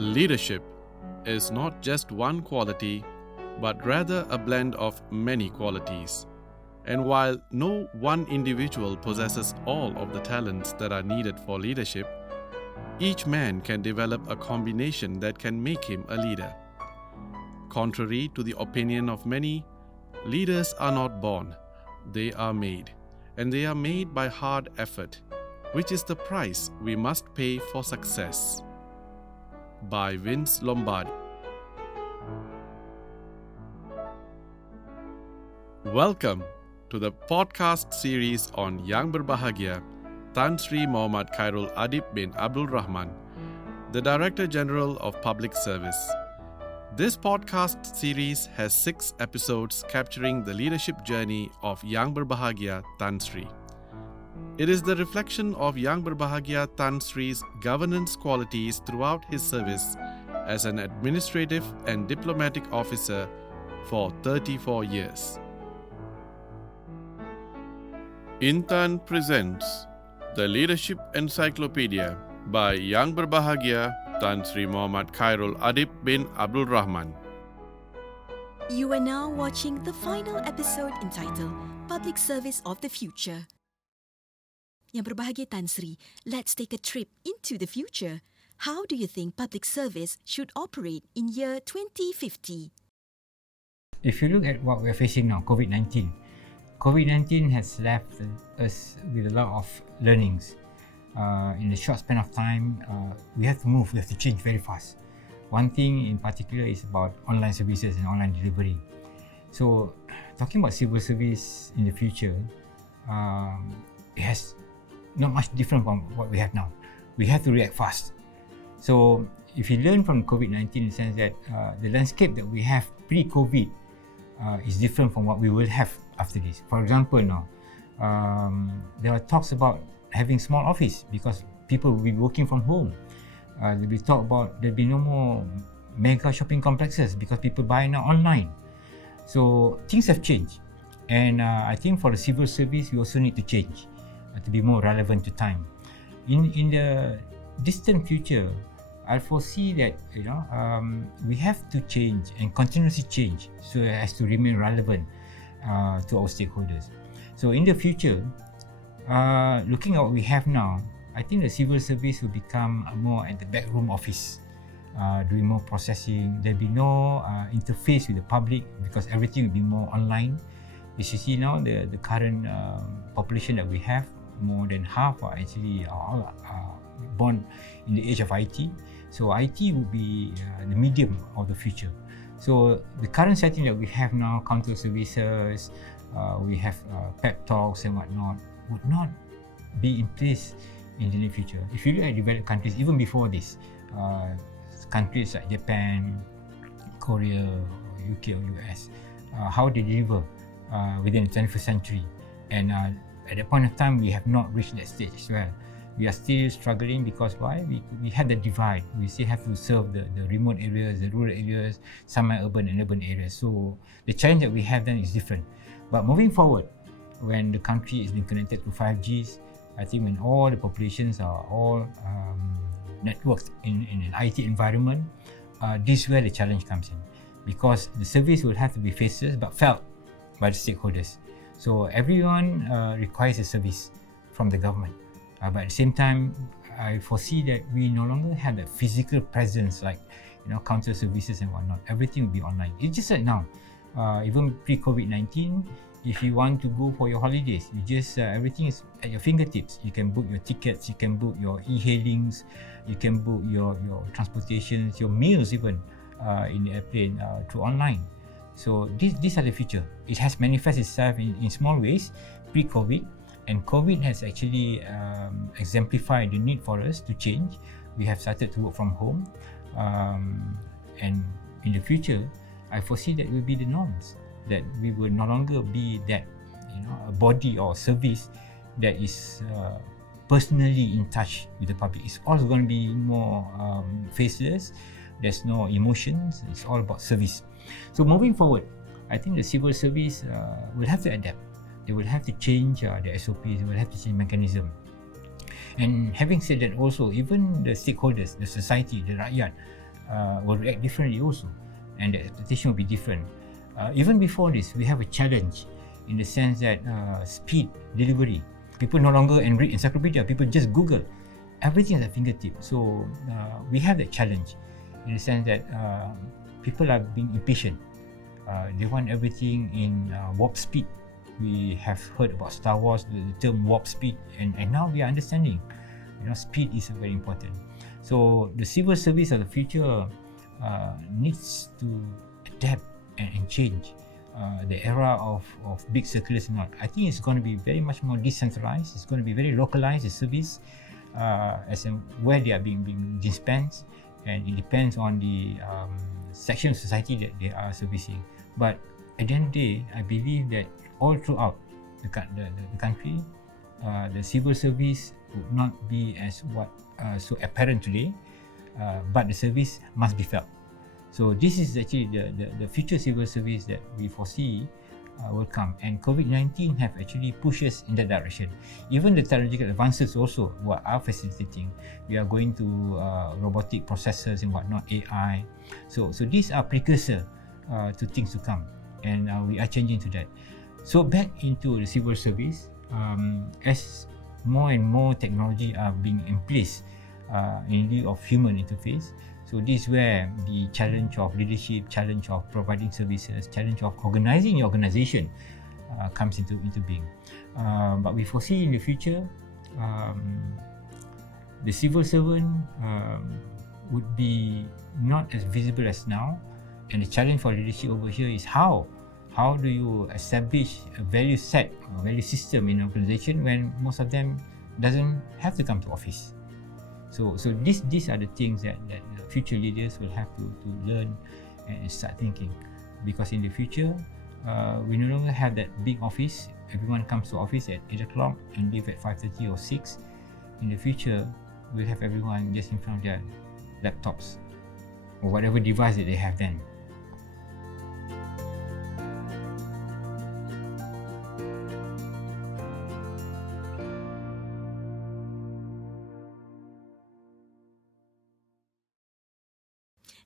Leadership is not just one quality, but rather a blend of many qualities. And while no one individual possesses all of the talents that are needed for leadership, each man can develop a combination that can make him a leader. Contrary to the opinion of many, leaders are not born, they are made. And they are made by hard effort, which is the price we must pay for success. By Vince Lombardi. Welcome to the podcast series on Yang Berbahagia, Tan Sri Muhammad Khairul Adib bin Abdul Rahman, the Director General of Public Service. This podcast series has 6 episodes capturing the leadership journey of Yang Berbahagia Tan Sri. It is the reflection of Yang Berbahagia Tan Sri's governance qualities throughout his service as an administrative and diplomatic officer for 34 years. Intan presents the Leadership Encyclopedia by Yang Berbahagia Tan Sri Muhammad Khairul Adib bin Abdul Rahman. You are now watching the final episode entitled Public Service of the Future. Yang Berbahagia Tan Sri, let's take a trip into the future. How do you think public service should operate in year 2050? If you look at what we're facing now, COVID-19 has left us with a lot of learnings. In a short span of time, we have to move, we have to change very fast. One thing in particular is about online services and online delivery. So, talking about civil service in the future, it has not much different from what we have now. We have to react fast. So, if you learn from COVID-19 in the sense that the landscape that we have pre-COVID is different from what we will have after this. For example, now there are talks about having small office because people will be working from home. There'll be talk about there'll be no more mega shopping complexes because people buy now online. So things have changed, and I think for the civil service we also need to change to be more relevant to time. In the distant future, I foresee that we have to change and continuously change so as to remain relevant to our stakeholders. So in the future, looking at what we have now, I think the civil service will become more at the backroom office, doing more processing. There'll be no interface with the public because everything will be more online. As you see now, the current population that we have, more than half are actually all born in the age of IT. So IT will be the medium of the future. So the current setting that we have now, counter services, we have pep talks and whatnot, would not be in place in the near future. If you look at developed countries, even before this, countries like Japan, Korea, UK or US, how they deliver within the 21st century. And at that point of time, we have not reached that stage as well. We are still struggling because why? We had the divide. We still have to serve the remote areas, the rural areas, semi-urban and urban areas. So the challenge that we have then is different. But moving forward, when the country is being connected to 5Gs, I think when all the populations are all networked in an IT environment, this is where the challenge comes in. Because the service will have to be faceless but felt by the stakeholders. So everyone requires a service from the government. But at the same time, I foresee that we no longer have that physical presence like counter services and whatnot. Everything will be online. It's just like now, even pre-COVID-19, if you want to go for your holidays, you just everything is at your fingertips. You can book your tickets, you can book your e-hailings, you can book your transportations, your meals even in the airplane through online. So these are the future. It has manifested itself in small ways pre-COVID, and COVID has actually exemplified the need for us to change. We have started to work from home, and in the future, I foresee that will be the norms. That we will no longer be that a body or service that is personally in touch with the public. It's all going to be more faceless. There's no emotions. It's all about service. So moving forward, I think the civil service will have to adapt. They will have to change their SOPs. They will have to change mechanism. And having said that, also even the stakeholders, the society, the rakyat, will react differently also, and the expectation will be different. Even before this, we have a challenge in the sense that speed delivery. People no longer read encyclopedia. People just Google. Everything at their fingertip. So we have that challenge in the sense that people are being impatient. They want everything in warp speed. We have heard about Star Wars, the term warp speed, and now we are understanding, speed is very important. So the civil service of the future needs to adapt and change. The era of big circulars and all, I think it's going to be very much more decentralized. It's going to be very localized, the service, as in where they are being dispensed, and it depends on the section of society that they are servicing. But at the end of the day, I believe that all throughout the country, the civil service would not be as so apparent today, but the service must be felt. So this is actually the future civil service that we foresee will come, and COVID-19 have actually pushed us in that direction. Even the technological advances also are facilitating. We are going to robotic processors and whatnot, AI. So these are precursor to things to come, and we are changing to that. So back into the civil service, as more and more technology are being in place in lieu of human interface. So this is where the challenge of leadership, challenge of providing services, challenge of organizing your organization comes into being. But we foresee in the future, the civil servant would be not as visible as now, and the challenge for leadership over here is how do you establish a value set, a value system in an organization when most of them doesn't have to come to office. So these are the things that future leaders will have to learn and start thinking, because in the future we no longer have that big office. Everyone comes to office at 8 o'clock and leave at 5:30 or 6. In the future, we'll have everyone just in front of their laptops or whatever device that they have then.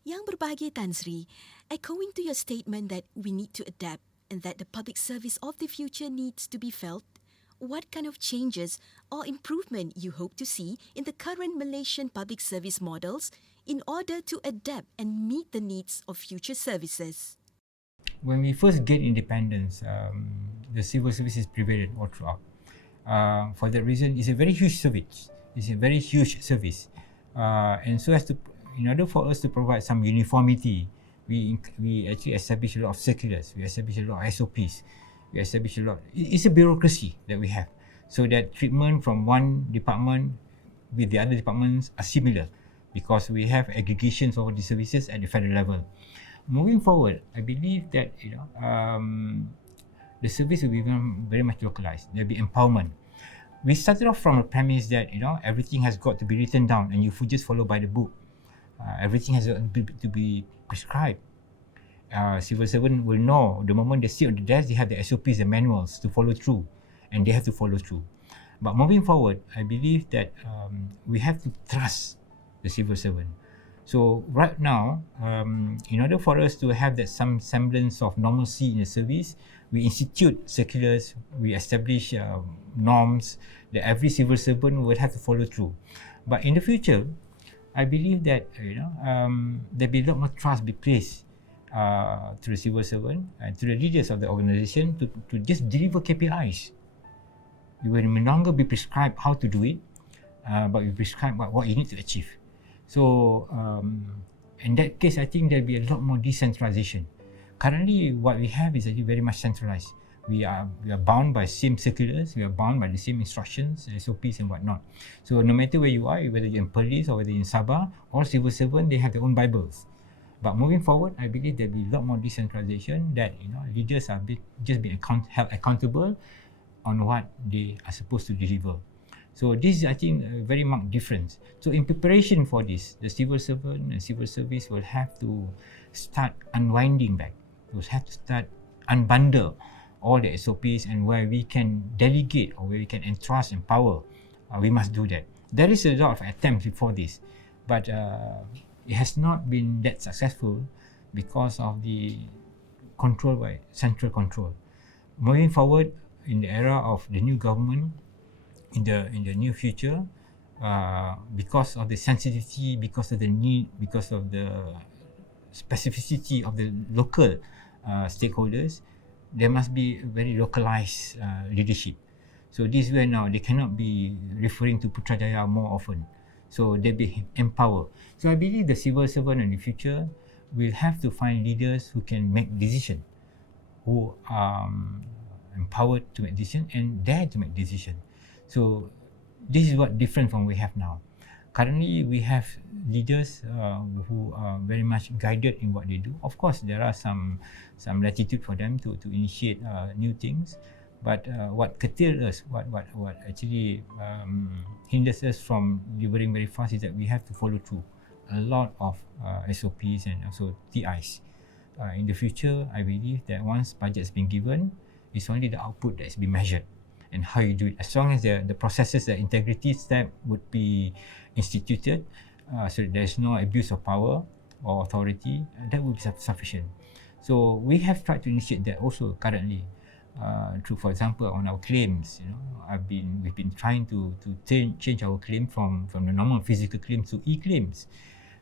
Yang berbahagia Tan Sri, echoing to your statement that we need to adapt and that the public service of the future needs to be felt, what kind of changes or improvement you hope to see in the current Malaysian public service models in order to adapt and meet the needs of future services? When we first get independence, the civil service is prevalent all throughout. For that reason, it's a very huge service. It's a very huge service, and so as to, in order for us to provide some uniformity, we actually establish a lot of circulars, we establish a lot of SOPs, we establish a lot. It's a bureaucracy that we have, so that treatment from one department with the other departments are similar, because we have aggregations of the services at the federal level. Moving forward, I believe that the service will be very much localized. There will be empowerment. We started off from a premise that everything has got to be written down and you just follow by the book. Everything has to be prescribed. Civil servant will know the moment they sit on the desk, they have the SOPs, the manuals to follow through, and they have to follow through. But moving forward, I believe that we have to trust the civil servant. So right now, in order for us to have that some semblance of normalcy in the service, we institute circulars, we establish norms that every civil servant will have to follow through. But in the future, I believe that there'll be a lot more trust be placed to the civil servant and to the leaders of the organisation to just deliver KPIs. You will no longer be prescribed how to do it, but we prescribe what you need to achieve. So in that case, I think there'll be a lot more decentralization. Currently, what we have is actually very much centralized. We are bound by same circulars, we are bound by the same instructions, SOPs and whatnot. So no matter where you are, whether you're in Perlis or whether you're in Sabah, all civil servants, they have their own Bibles. But moving forward, I believe there'll be a lot more decentralization, that leaders are just being held accountable on what they are supposed to deliver. So this is, I think, a very marked difference. So in preparation for this, the civil servant and civil service will have to start unwinding back. Will have to start unbundle all the SOPs, and where we can delegate or where we can entrust and empower, we must do that. There is a lot of attempts before this, but it has not been that successful because of the control by central control. Moving forward in the era of the new government, in the near future, because of the sensitivity, because of the need, because of the specificity of the local stakeholders, there must be very localized leadership. So this way now they cannot be referring to Putrajaya more often. So they be empowered. So I believe the civil servant in the future will have to find leaders who can make decision, who are empowered to make decision and dare to make decision. So this is what different from we have now. Currently, we have leaders who are very much guided in what they do. Of course, there are some latitude for them to initiate new things. But what curtails us, what actually hinders us from delivering very fast is that we have to follow through a lot of SOPs and also TIs. In the future, I believe that once budget has been given, it's only the output that is being measured and how you do it. As long as the processes, the integrity step would be instituted, so that there is no abuse of power or authority, that would be sufficient. So we have tried to initiate that also currently. Through, for example, on our claims, we've been trying to change our claim from the normal physical claims to e-claims,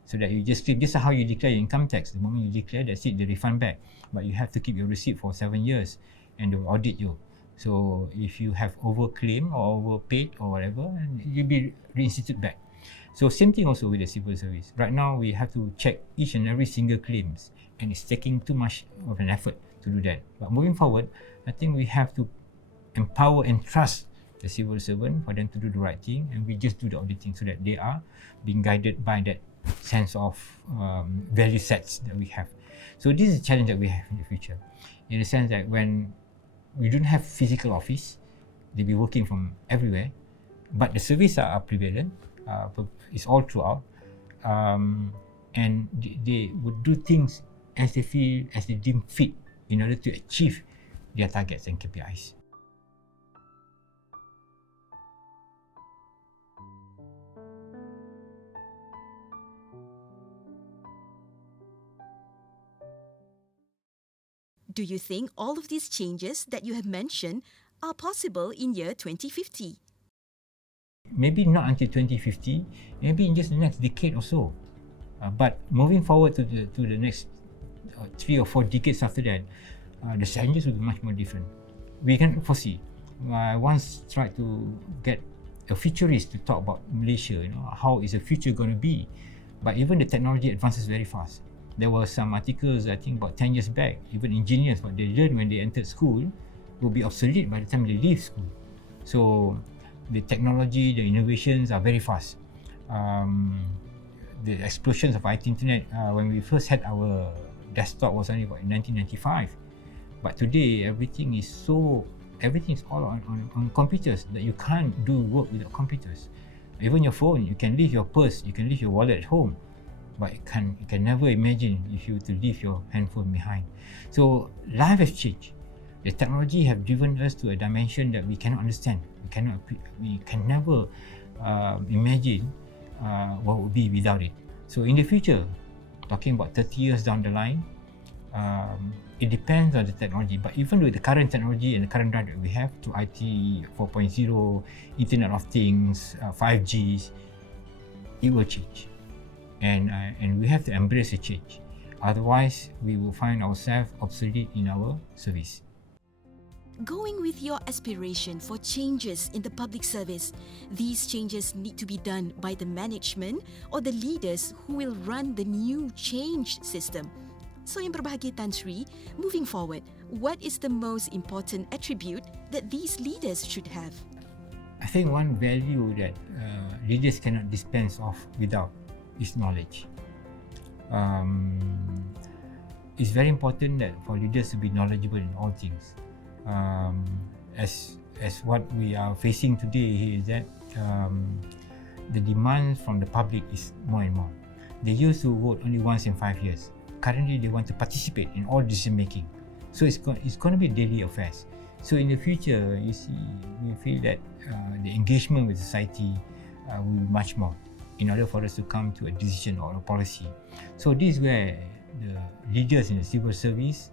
so that you just claim. This is how you declare your income tax. The moment you declare, that's it, they refund back. But you have to keep your receipt for 7 years, and they will audit you. So if you have overclaimed or overpaid or whatever, you'll be reinstituted back. So same thing also with the civil service. Right now, we have to check each and every single claims, and it's taking too much of an effort to do that. But moving forward, I think we have to empower and trust the civil servant for them to do the right thing, and we just do the auditing so that they are being guided by that sense of value sets that we have. So this is a challenge that we have in the future, in the sense that when we don't have physical office, they'll be working from everywhere, but the service are prevalent, it's all throughout, and they would do things as they feel, as they deem fit in order to achieve their targets and KPIs. Do you think all of these changes that you have mentioned are possible in year 2050? Maybe not until 2050, maybe in just the next decade or so. But moving forward to the next 3 or 4 decades after that, the challenges will be much more different. We can foresee. I once tried to get a futurist to talk about Malaysia, how is the future going to be? But even the technology advances very fast. There were some articles, I think about 10 years back, even engineers, what they learned when they entered school will be obsolete by the time they leave school. So the technology, the innovations are very fast. The explosions of IT internet, when we first had our desktop was only about in 1995. But today, everything is all on computers, that you can't do work without computers. Even your phone, you can leave your purse, you can leave your wallet at home, but you can never imagine if you were to leave your handphone behind. So life has changed. The technology have driven us to a dimension that we cannot understand. We can never imagine what would be without it. So in the future, talking about 30 years down the line, it depends on the technology. But even with the current technology and the current drive that we have to IT 4.0, Internet of Things, 5Gs, it will change. And we have to embrace the change. Otherwise, we will find ourselves obsolete in our service. Going with your aspiration for changes in the public service, these changes need to be done by the management or the leaders who will run the new changed system. So Yang Berbahagia Tan Sri, moving forward, what is the most important attribute that these leaders should have? I think one value that leaders cannot dispense of without is knowledge. It's very important that for leaders to be knowledgeable in all things. As what we are facing today is that the demand from the public is more and more. They used to vote only once in 5 years. Currently, they want to participate in all decision making. So it's going to be daily affairs. So in the future, you see, we feel that the engagement with society will be much more in order for us to come to a decision or a policy. So this is where the leaders in the civil service,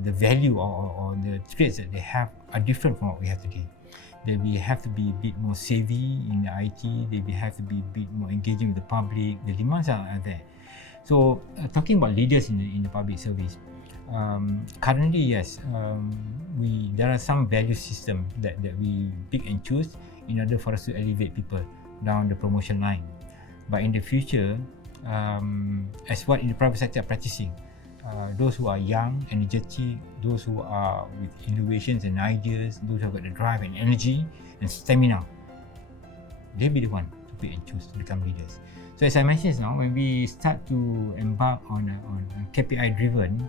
the value or the traits that they have are different from what we have today. They will have to be a bit more savvy in the IT, they will have to be a bit more engaging with the public, the demands are there. So talking about leaders in the public service, currently yes, there are some value systems that we pick and choose in order for us to elevate people down the promotion line. But in the future, as what in the private sector are practicing, those who are young, energetic, those who are with innovations and ideas, those who have got the drive and energy and stamina, they'll be the one to pick and choose to become leaders. So as I mentioned now, when we start to embark on KPI driven,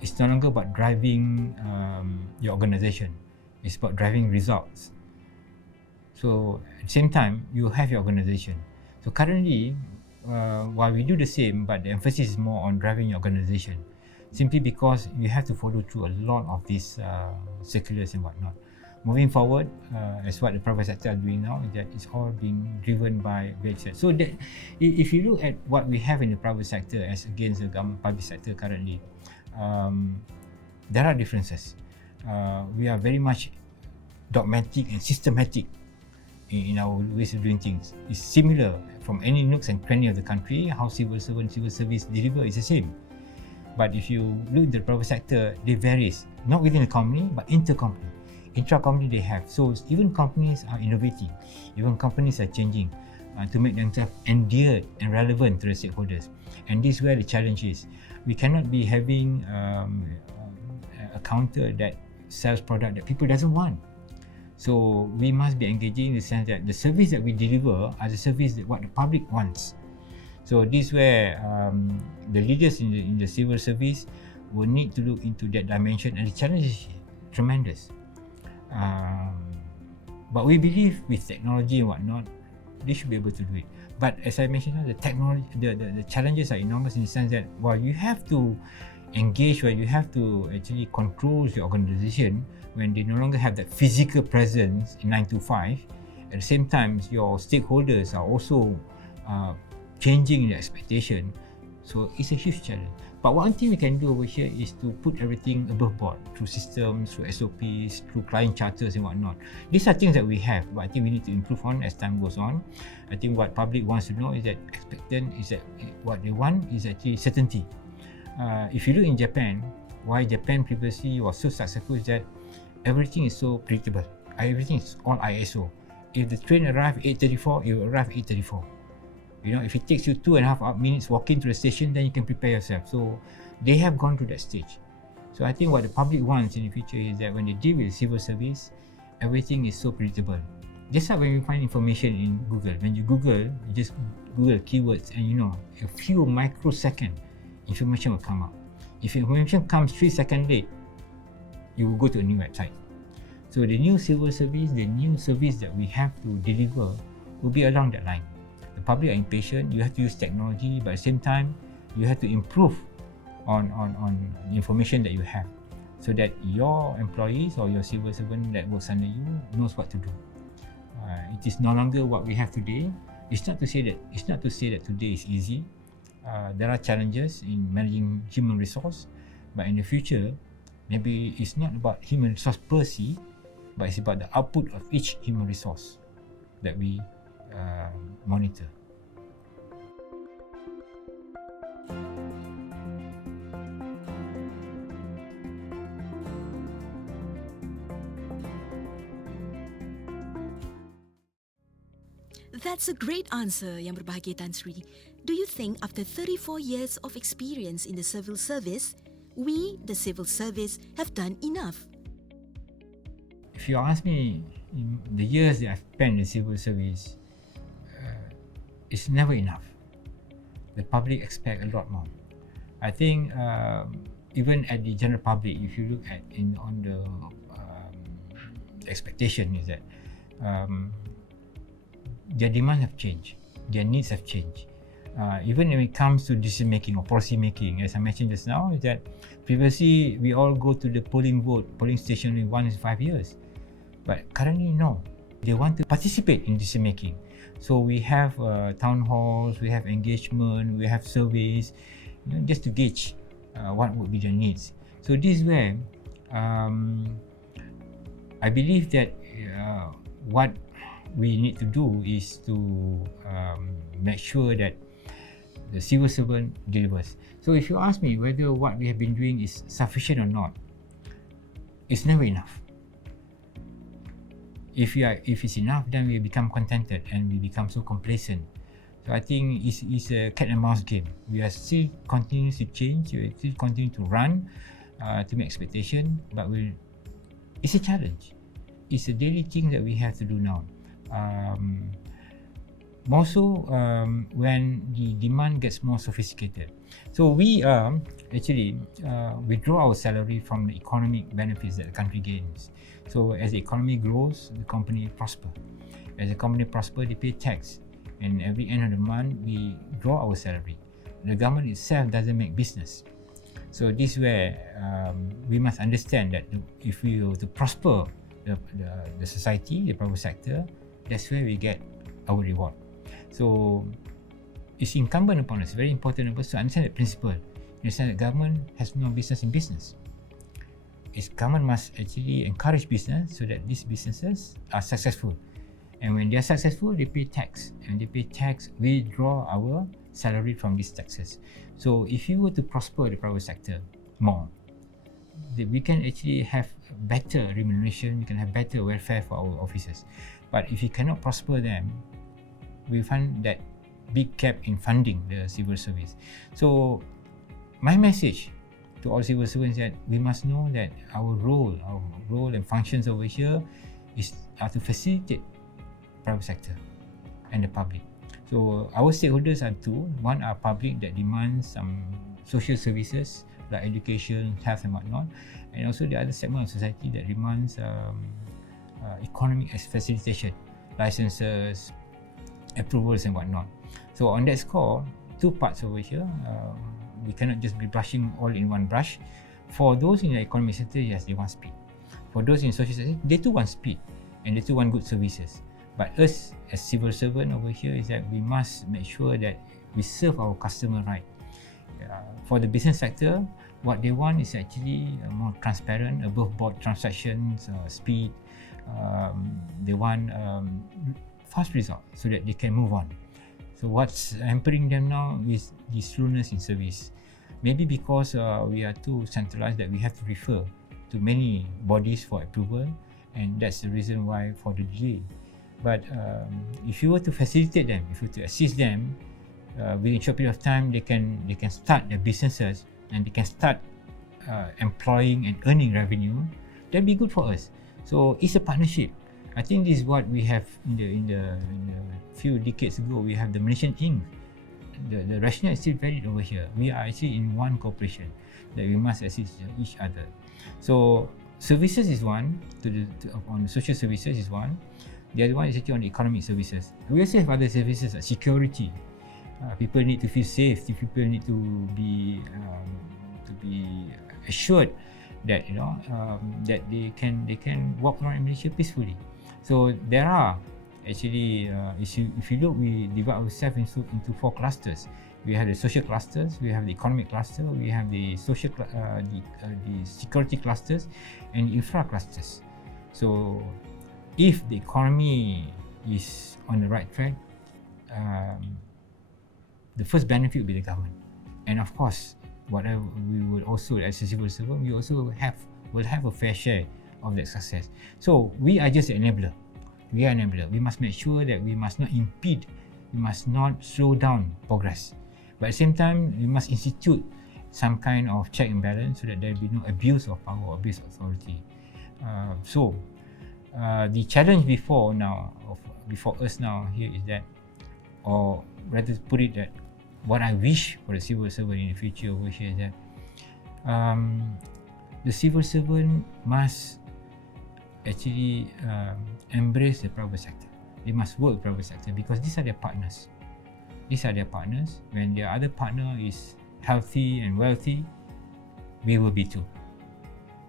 it's no longer about driving your organization. It's about driving results. So at the same time, you have your organization. So currently, while we do the same, but the emphasis is more on driving your organization, simply because you have to follow through a lot of these circulars and whatnot. Moving forward, as what the private sector are doing now, is that it's all being driven by value. So that if you look at what we have in the private sector as against the government public sector currently, there are differences. We are very much dogmatic and systematic in our ways of doing things. It's similar from any nooks and cranny of the country. How civil service deliver is the same. But if you look at the private sector, they varies, not within the company, but inter-company. Intra-company they have. So even companies are innovating, even companies are changing to make themselves endeared and relevant to the stakeholders. And this is where the challenge is. We cannot be having a counter that sells product that people doesn't want. So we must be engaging in the sense that the service that we deliver are the service that what the public wants. So this is where the leaders in the civil service will need to look into that dimension, and the challenge is tremendous. But we believe with technology and whatnot, they should be able to do it. But as I mentioned, the technology, the challenges are enormous in the sense that while you have to engage, where you have to actually control your organization when they no longer have that physical presence in 9 to 5, at the same time your stakeholders are also changing their expectation. So it's a huge challenge. But one thing we can do over here is to put everything above board through systems, through SOPs, through client charters and whatnot. These are things that we have, but I think we need to improve on as time goes on. I think what public wants to know is that what they want is actually certainty. If you look in Japan, why Japan previously was so successful is that everything is so predictable. Everything is all ISO. If the train arrives 8:34, it will arrive 8:34. You know, if it takes you 2.5 minutes walking to the station, then you can prepare yourself. So they have gone to that stage. So I think what the public wants in the future is that when they deal with civil service, everything is so predictable. Just like when you find information in Google. When you Google, you just Google keywords and you know, a few microsecond information will come up. If information comes 3 seconds late, you will go to a new website. So the new civil service, the new service that we have to deliver will be along that line. The public are impatient, you have to use technology, but at the same time, you have to improve on the information that you have so that your employees or your civil servant that works under you knows what to do. It is no longer what we have today. It's not to say that today is easy. There are challenges in managing human resource, but in the future, maybe it's not about human resource per se, but it's about the output of each human resource that we monitor. That's a great answer, Yang Berbahagia Tan Sri. Do you think after 34 years of experience in the civil service, we, the civil service, have done enough? If you ask me, in the years that I've spent in the civil service, it's never enough. The public expect a lot more. I think even at the general public, if you look at on the expectation is that their demands have changed, their needs have changed. Even when it comes to decision making or policy making, as I mentioned just now, is that previously we all go to the polling station only once in 5 years, but currently no. They want to participate in decision making. So we have town halls, we have engagement, we have surveys, just to gauge what would be their needs. So this is where I believe that what we need to do is to make sure that the civil servant delivers. So if you ask me whether what we have been doing is sufficient or not, it's never enough. If it's enough, then we become contented and we become so complacent. So I think it's a cat and mouse game. We are still continuing to change, we are still continuing to run to meet expectation, but it's a challenge. It's a daily thing that we have to do now. More so when the demand gets more sophisticated. So we actually withdraw our salary from the economic benefits that the country gains. So as the economy grows, the company prosper. As the company prosper, they pay tax, and every end of the month we draw our salary. The government itself doesn't make business. So this is where we must understand that if we were to prosper the society, the private sector, that's where we get our reward. So it's incumbent upon us, very important of us to understand that principle. Understand that government has no business in business. Its government must actually encourage business so that these businesses are successful. And when they are successful, they pay tax. And they pay tax, we draw our salary from these taxes. So if you were to prosper the private sector more, we can actually have better remuneration, we can have better welfare for our officers. But if you cannot prosper them, we find that big gap in funding the civil service. So my message to all civil servants is that we must know that our role and functions over here are to facilitate private sector and the public. So our stakeholders are two. One are public that demands some social services like education, health and whatnot, and also the other segment of society that demands economic facilitation, licenses, approvals and whatnot. So on that score, two parts over here. We cannot just be brushing all in one brush. For those in the economic sector, yes, they want speed. For those in social sector, they too want speed and they too want good services. But us as civil servant over here is that we must make sure that we serve our customer right. For the business sector, what they want is actually more transparent, above board transactions, speed. They want fast results so that they can move on. So what's hampering them now is the slowness in service. Maybe because we are too centralized that we have to refer to many bodies for approval, and that's the reason why for the delay. But if you were to facilitate them, if you were to assist them, within a short period of time, they can start their businesses and they can start employing and earning revenue. That'd be good for us. So it's a partnership. I think this is what we have in the few decades ago. We have the Malaysian Inc. The rationale is still valid over here. We are actually in one cooperation that we must assist each other. So services is one, on the social services is one. The other one is actually on the economic services. We also have other services like security. People need to feel safe. People need to be assured that that they can walk around in Malaysia peacefully. So there are actually, if you look, we divide ourselves into four clusters. We have the social clusters, we have the economic cluster, we have the social, the security clusters, and the infra clusters. So if the economy is on the right track, the first benefit will be the government, and of course, whatever we will also, as a civil servant, we also will have a fair share of that success. So we are just an enabler. We are an enabler. We must make sure that we must not impede, we must not slow down progress. But at the same time, we must institute some kind of check and balance so that there will be no abuse of power or abuse of authority. So the challenge before us now here is that, or rather put it that, what I wish for the civil servant in the future over here is that the civil servant must actually embrace the private sector. They must work with the private sector because these are their partners. These are their partners. When their other partner is healthy and wealthy, we will be too.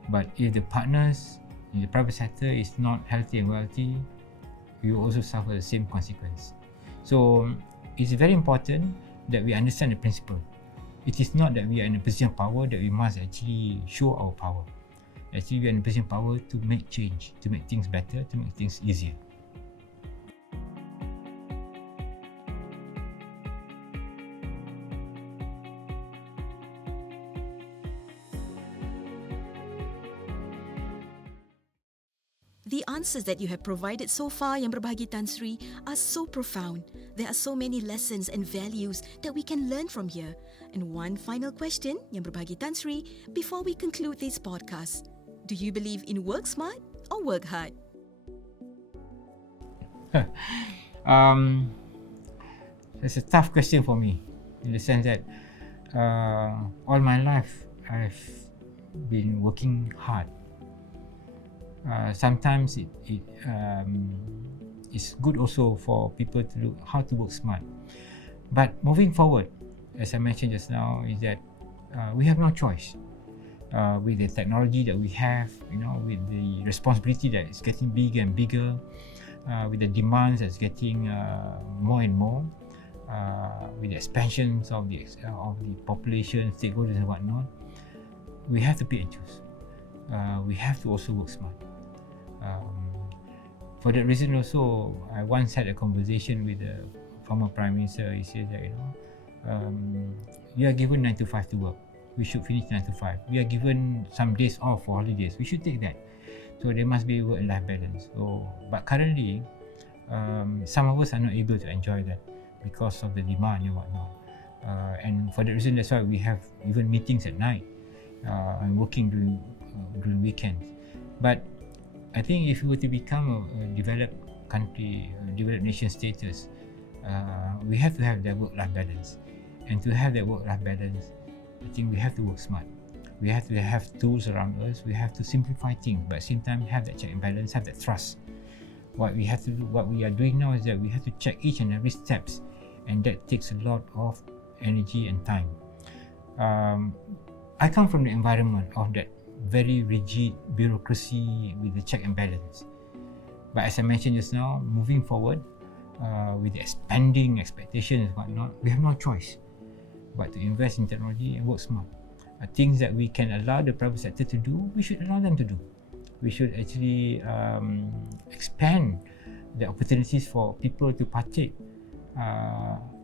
But if the partners in the private sector is not healthy and wealthy, you will also suffer the same consequence. So it's very important that we understand the principle. It is not that we are in a position of power that we must actually show our power. Actually, we are in a position of power to make change, to make things better, to make things easier. The answers that you have provided so far, Yang Berbahagi Tan Sri, are so profound. There are so many lessons and values that we can learn from here. And one final question, Yang Berbahagi Tan Sri, before we conclude this podcast. Do you believe in work smart or work hard? It's a tough question for me, in the sense that all my life I've been working hard. Sometimes it's good also for people to look how to work smart. But moving forward, as I mentioned just now, is that we have no choice. With the technology that we have, with the responsibility that is getting bigger and bigger, with the demands that's getting more and more, with the expansions of the population, stakeholders and whatnot, we have to pick and choose. We have to also work smart. For that reason also, I once had a conversation with the former Prime Minister. He said that, we are given 9 to 5 to work. We should finish 9 to 5. We are given some days off for holidays. We should take that. So there must be work-life balance. But currently, some of us are not able to enjoy that because of the demand and whatnot. And for that reason, that's why we have even meetings at night and working during weekends. But I think if we were to become a developed country, developed nation status, we have to have that work-life balance. And to have that work-life balance, I think we have to work smart. We have to have tools around us. We have to simplify things, but at the same time have that check and balance, have that trust. What we have to do, what we are doing now is that we have to check each and every steps, and that takes a lot of energy and time. I come from the environment of that very rigid bureaucracy with the check and balance. But as I mentioned just now, moving forward, with the expanding expectations and whatnot, we have no choice but to invest in technology and work smart. Things that we can allow the private sector to do, we should allow them to do. We should actually expand the opportunities for people to partake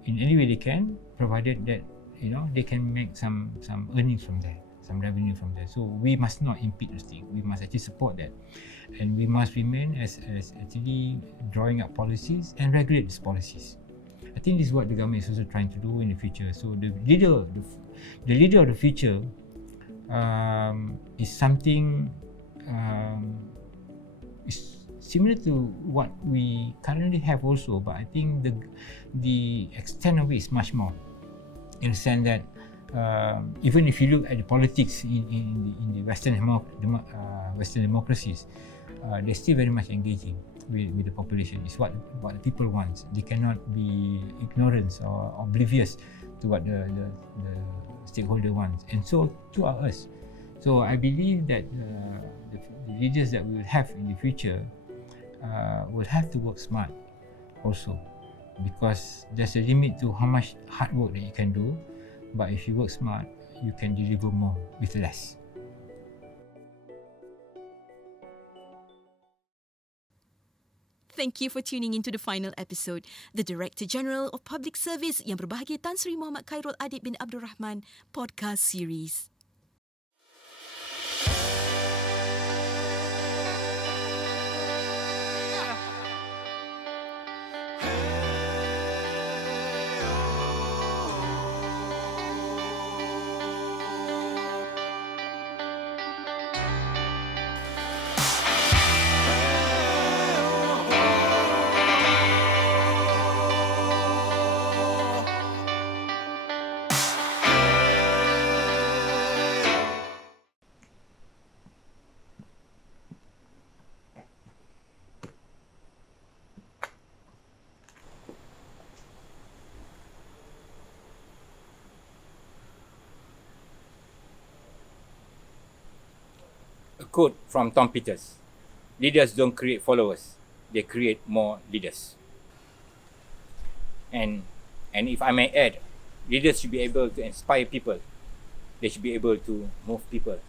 in any way they can, provided that they can make some earnings from there, some revenue from there. So we must not impede this thing. We must actually support that, and we must remain as actually drawing up policies and regulate these policies. I think this is what the government is also trying to do in the future. So the leader of the future is something is similar to what we currently have also, but I think the extent of it is much more, in the sense that even if you look at the politics in the Western democracies, they're still very much engaging with the population. It's what the people want. They cannot be ignorant or oblivious to what the stakeholder wants, and so too are us. So I believe that the leaders that we will have in the future will have to work smart also, because there's a limit to how much hard work that you can do, but if you work smart, you can deliver more with less. Thank you for tuning into the final episode. The Director General of Public Service, Yang Berbahagia Tan Sri Muhammad Khairul Adib bin Abdul Rahman podcast series. A quote from Tom Peters: "Leaders don't create followers; they create more leaders. And if I may add, leaders should be able to inspire people. They should be able to move people.